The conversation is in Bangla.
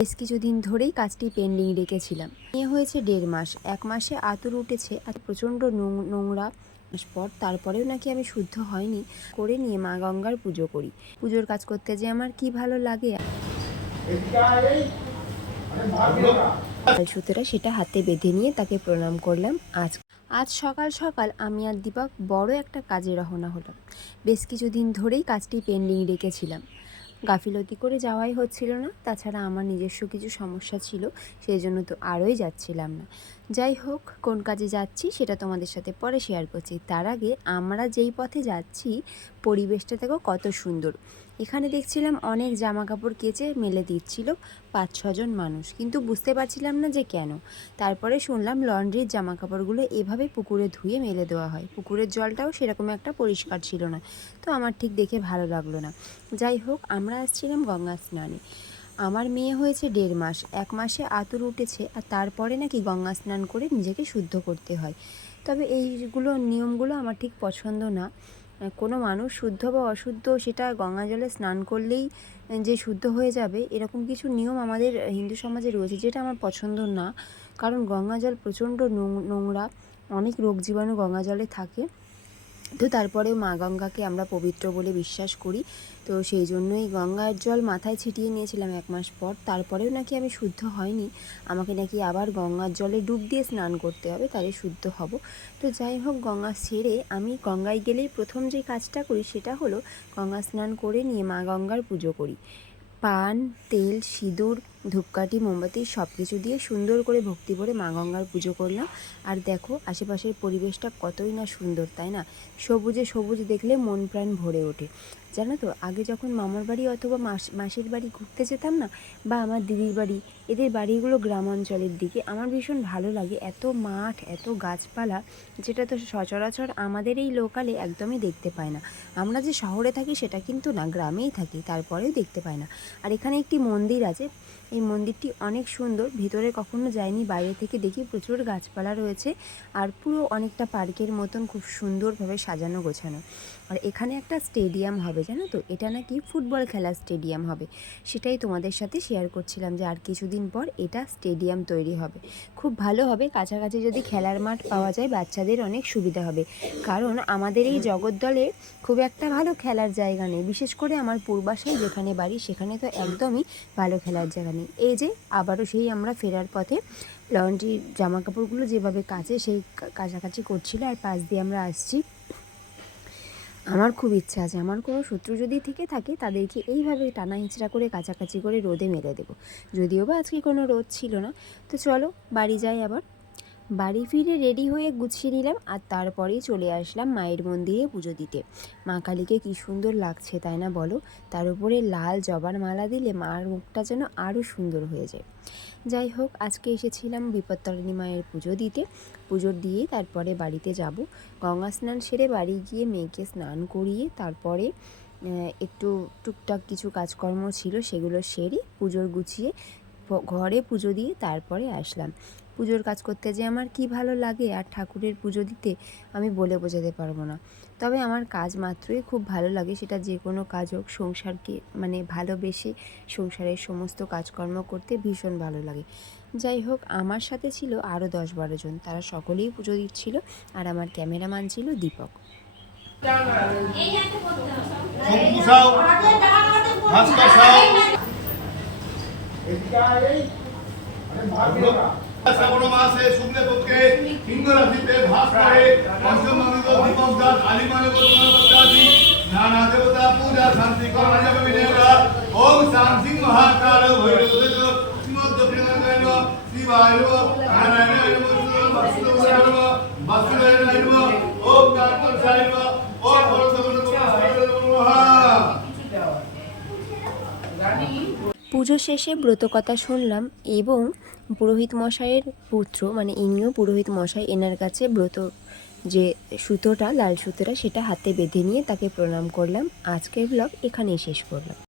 বেশ কিছুদিন ধরেই কাজটি পেন্ডিং রেখেছিলাম। নিয়ে হয়েছে 1.5 মাস। 1 মাসে আঁতুড় উঠেছে আর প্রচণ্ড নোংরা পর তারপরেও নাকি আমি শুদ্ধ হয়নি করে নিয়ে মা গঙ্গার পুজো করি। পুজোর কাজ করতে যে আমার কি ভালো লাগে। সুতরাং সেটা হাতে বেঁধে নিয়ে তাকে প্রণাম করলাম। আজ সকাল সকাল আমি আর দীপক বড় একটা কাজে রওনা হলাম। বেশ কিছুদিন ধরেই কাজটি পেন্ডিং রেখেছিলাম, গাফিলতি করে যাওয়াই হচ্ছিল না। তাছাড়া আমার নিজস্ব কিছু সমস্যা ছিল, সেই জন্য তো আরোই যাচ্ছিলাম না। যাই হোক, কোন কাজে যাচ্ছি সেটা তোমাদের সাথে পরে শেয়ার করছি। তার আগে আমরা যেই পথে যাচ্ছি পরিবেশটা দেখো কত সুন্দর। এখানে দেখছিলাম অনেক জামা কাপড় কেচে মেলে দিচ্ছিল 5-6 জন মানুষ, কিন্তু বুঝতে পারছিলাম না যে কেন। তারপরে শুনলাম লন্ড্রির জামা কাপড়গুলো এভাবে পুকুরে ধুয়ে মেলে দেওয়া হয়। পুকুরের জলটাও সেরকম একটা পরিষ্কার ছিল না, তো আমার ঠিক দেখে ভালো লাগলো না। যাই হোক, আমরা আসছিলাম গঙ্গা স্নানে। আমার মেয়ে হয়েছে 1.5 মাস। 1 মাসে আঁতুড় উঠেছে আর তারপরে নাকি গঙ্গা স্নান করে নিজেকে শুদ্ধ করতে হয়। তবে এইগুলো নিয়মগুলো আমার ঠিক পছন্দ না। কোনো মানুষ শুদ্ধ বা অশুদ্ধ সেটা গঙ্গা জলে স্নান করলেই যে শুদ্ধ হয়ে যাবে এরকম কিছু নিয়ম আমাদের হিন্দু সমাজে রয়েছে, যেটা আমার পছন্দ না। কারণ গঙ্গা জল প্রচণ্ড নোংরা, অনেক রোগ জীবাণু গঙ্গা জলে থাকে। তো তারপরেও মা গঙ্গাকে আমরা পবিত্র বলে বিশ্বাস করি, তো সেই জন্যই গঙ্গার জল মাথায় ছিটিয়ে নিয়েছিলাম 1 মাস পর। তারপরেও নাকি আমি শুদ্ধ হয়নি, আমাকে নাকি আবার গঙ্গার জলে ডুব দিয়ে স্নান করতে হবে, তাহলে শুদ্ধ হব। তো যাই হোক, গঙ্গা সেরে আমি গঙ্গায় গেলেই প্রথম যে কাজটা করি সেটা হলো গঙ্গা স্নান করে নিয়ে মা গঙ্গার পুজো করি। পান, তেল, সিঁদুর, ধূপকাঠি, মোমবাতি সব কিছু দিয়ে সুন্দর করে ভক্তি ভরে মা গঙ্গার পুজো করলাম। আর দেখো আশেপাশের পরিবেশটা কতই না সুন্দর, তাই না? সবুজে সবুজ দেখলে মন প্রাণ ভরে ওঠে। জানো তো, আগে যখন মামার বাড়ি অথবা মাসির বাড়ি ঘুরতে যেতাম না, বা আমার দিদির বাড়ি, এদের বাড়িগুলো গ্রামাঞ্চলের দিকে, আমার ভীষণ ভালো লাগে। এত মাঠ, এত গাছপালা, যেটা তো সচরাচর আমাদের এই লোকালে একদমই দেখতে পায় না। আমরা যে শহরে থাকি সেটা কিন্তু না, গ্রামেই থাকি, তারপরেও দেখতে পাই না। আর এখানে একটি মন্দির আছে, এই মন্দিরটি অনেক সুন্দর। ভিতরে কখনো যাইনি, বাইরে থেকে দেখি প্রচুর গাছপালা রয়েছে আর পুরো অনেকটা পার্কের মতন খুব সুন্দরভাবে সাজানো গোছানো। আর এখানে একটা স্টেডিয়াম হবে, জানো তো, এটা নাকি ফুটবল খেলার স্টেডিয়াম হবে। সেটাই তোমাদের সাথে শেয়ার করছিলাম যে আর কিছুদিন পর এটা স্টেডিয়াম তৈরি হবে, খুব ভালো হবে। কাছাকাছি যদি খেলার মাঠ পাওয়া যায় বাচ্চাদের অনেক সুবিধা হবে, কারণ আমাদের এই জগদ্দলে খুব একটা ভালো খেলার জায়গা নেই। বিশেষ করে আমার পূর্বাশায় যেখানে বাড়ি সেখানে তো একদমই ভালো খেলার জায়গা নেই। এই যে আবারও সেই আমরা ফেরার পথে লন্ড্রির জামা কাপড়গুলো যেভাবে কাচে সেই কাছাকাছি করছিল আর পাশ দিয়ে আমরা আসছি। আমার খুব ইচ্ছা আছে, আমার কোনো শত্রু যদি থেকে থাকে তাদেরকে এইভাবে টানা হিঁচড়া করে কাছাকাছি করে রোদে মেলে দেবো। যদিও বা আজকে কোনো রোদ ছিল না। তো চলো বাড়ি যাই। আবার বাড়ি ফিরে রেডি হয়ে গুছিয়ে নিলাম আর তারপরেই চলে আসলাম মায়ের মন্দিরে পুজো দিতে। মা কালীকে কী সুন্দর লাগছে, তাই না বলো? তার উপরে লাল জবার মালা দিলে মার মুখটা যেন আরও সুন্দর হয়ে যায়। যাই হোক, আজকে এসেছিলাম বিপত্তারিণী মায়ের পুজো দিতে। পুজো দিয়ে তারপরে বাড়িতে যাব। গঙ্গা স্নান সেরে বাড়ি গিয়ে মেয়েকে স্নান করিয়ে তারপরে একটু টুকটাক কিছু কাজকর্ম ছিল সেগুলো সেরে পুজোর গুছিয়ে ঘরে পুজো দিয়ে তারপরে আসলাম। পুজোর কাজ করতে যে আমার কি ভালো লাগে আর ঠাকুরের পুজো দিতে আমি বলে বোঝাতে পারবো না। তবে আমার কাজ মাত্রই খুব ভালো লাগে, সেটা যে কোনো কাজ হোক। সংসারকে মানে ভালোবেসে সংসারের সমস্ত কাজকর্ম করতে ভীষণ ভালো লাগে। যাই হোক, আমার সাথে ছিল আরও 10-12 জন, তারা সকলেই পুজো দিচ্ছিল আর আমার ক্যামেরাম্যান ছিল দীপক। শ্রাবণ মাসে শুক্লপক্ষে সিংহ রাশিতে ভাস করে পঞ্চমানব দীপক দাস আলিমানব তোমাদি নানা দেবতা পূজা শান্তি কর্মজব বিনেগা ওম শান্তি মহাকাল ভৈরবেশ শ্রীমদ দক্ষিণায়ন শিবায় নারায়ণায় নমঃ বাসুদেবায় নমঃ বাসুদেবায় নমঃ ওম কার্তিকায় নমঃ ওম পরমেশ্বরায় নমঃ। পুজো শেষে ব্রতকথা শুনলাম এবং পুরোহিত মশাইয়ের পুত্র, মানে ইনিও পুরোহিত মশাই, এনার কাছে ব্রত যে সুতোটা, লাল সুতোটা, সেটা হাতে বেঁধে নিয়ে তাকে প্রণাম করলাম। আজকের ব্লগ এখানেই শেষ করলাম।